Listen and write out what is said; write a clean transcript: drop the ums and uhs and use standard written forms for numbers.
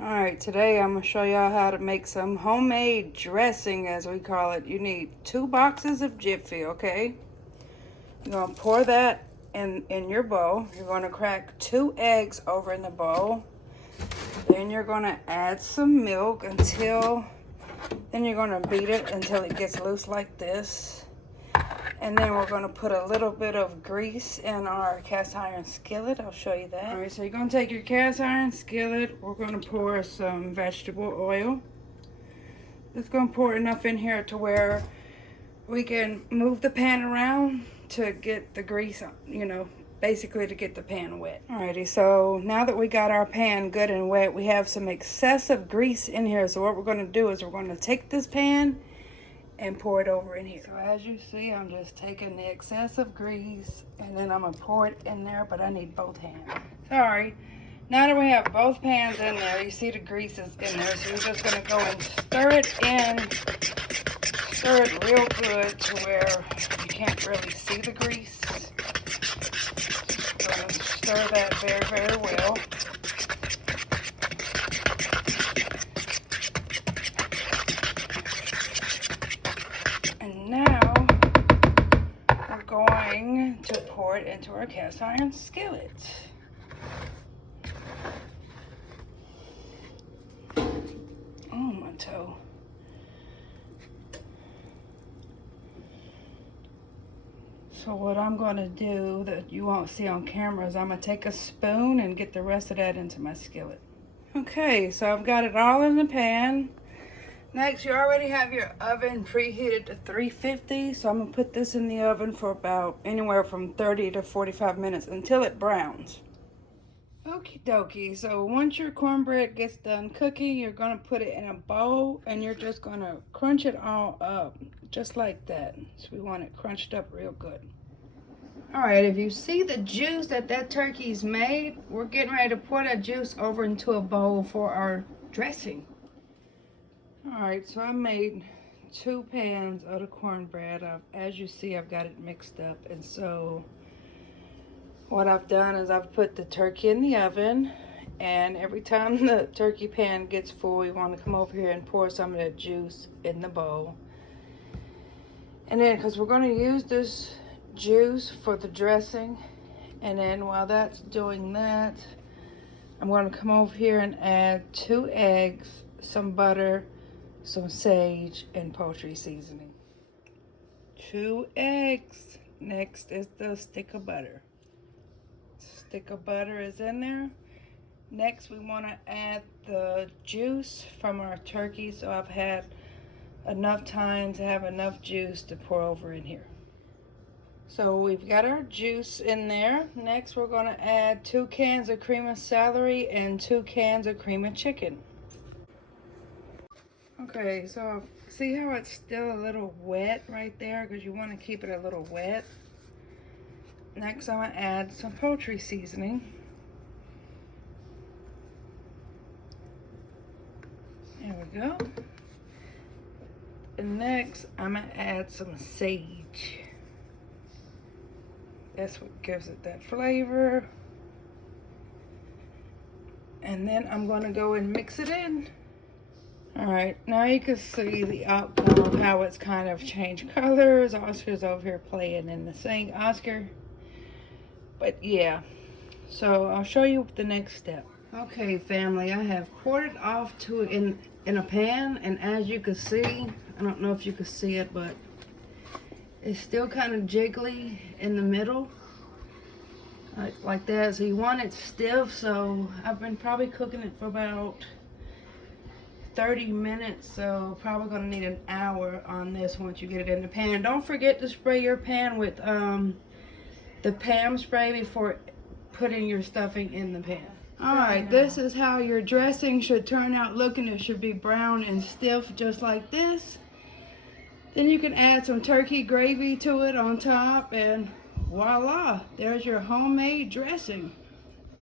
Alright, today I'm going to show y'all how to make some homemade dressing, as we call it. You need 2 boxes of Jiffy, okay? You're going to pour that in your bowl. You're going to crack 2 eggs over in the bowl. Then you're going to add some milk then you're going to beat it until it gets loose like this. And then we're going to put a little bit of grease in our cast iron skillet. I'll show you that. Alright, so you're going to take your cast iron skillet. We're going to pour some vegetable oil. Just going to pour enough in here to where we can move the pan around to get the grease, basically to get the pan wet. Alrighty, so now that we got our pan good and wet, we have some excessive grease in here. So what we're going to do is we're going to take this pan and pour it over in here. So as you see, I'm just taking the excessive grease and then I'm gonna pour it in there, but I need both hands. Sorry. Now that we have both pans in there, you see the grease is in there, so you're just gonna go and stir it real good to where you can't really see the grease. We're gonna stir that very, very well. Now we're going to pour it into our cast iron skillet. Oh, my toe. So what I'm going to do that you won't see on camera is I'm going to take a spoon and get the rest of that into my skillet. Okay, so I've got it all in the pan. Next, you already have your oven preheated to 350, so I'm going to put this in the oven for about anywhere from 30 to 45 minutes until it browns. Okie dokie, so once your cornbread gets done cooking, you're going to put it in a bowl and you're just going to crunch it all up, just like that. So we want it crunched up real good. Alright, if you see the juice that turkey's made, we're getting ready to pour that juice over into a bowl for our dressing. Alright, so I made 2 pans of the cornbread. As you see, I've got it mixed up. And so what I've done is I've put the turkey in the oven. And every time the turkey pan gets full, you want to come over here and pour some of that juice in the bowl. And then, because we're going to use this juice for the dressing. And then while that's doing that, I'm going to come over here and add 2 eggs, some butter, some sage, and poultry seasoning. 2 eggs. Next is the stick of butter. Stick of butter is in there. Next, we want to add the juice from our turkey. So I've had enough time to have enough juice to pour over in here. So we've got our juice in there. Next, we're going to add 2 cans of cream of celery and 2 cans of cream of chicken. Okay, so see how it's still a little wet right there, because you want to keep it a little wet. Next, I'm going to add some poultry seasoning. There we go. And next, I'm going to add some sage. That's what gives it that flavor. And then I'm going to go and mix it in. Alright, now you can see the outcome of how it's kind of changed colors. Oscar's over here playing in the sink. Oscar. But yeah, so I'll show you the next step. Okay, family, I have poured it off in a pan, and as you can see, I don't know if you can see it, but it's still kind of jiggly in the middle. Like that. So you want it stiff, so I've been probably cooking it for about 30 minutes, so probably going to need an hour on this once you get it in the pan. Don't forget to spray your pan with the Pam spray before putting your stuffing in the pan. Alright, this is how your dressing should turn out looking. It should be brown and stiff just like this. Then you can add some turkey gravy to it on top, and voila, there's your homemade dressing.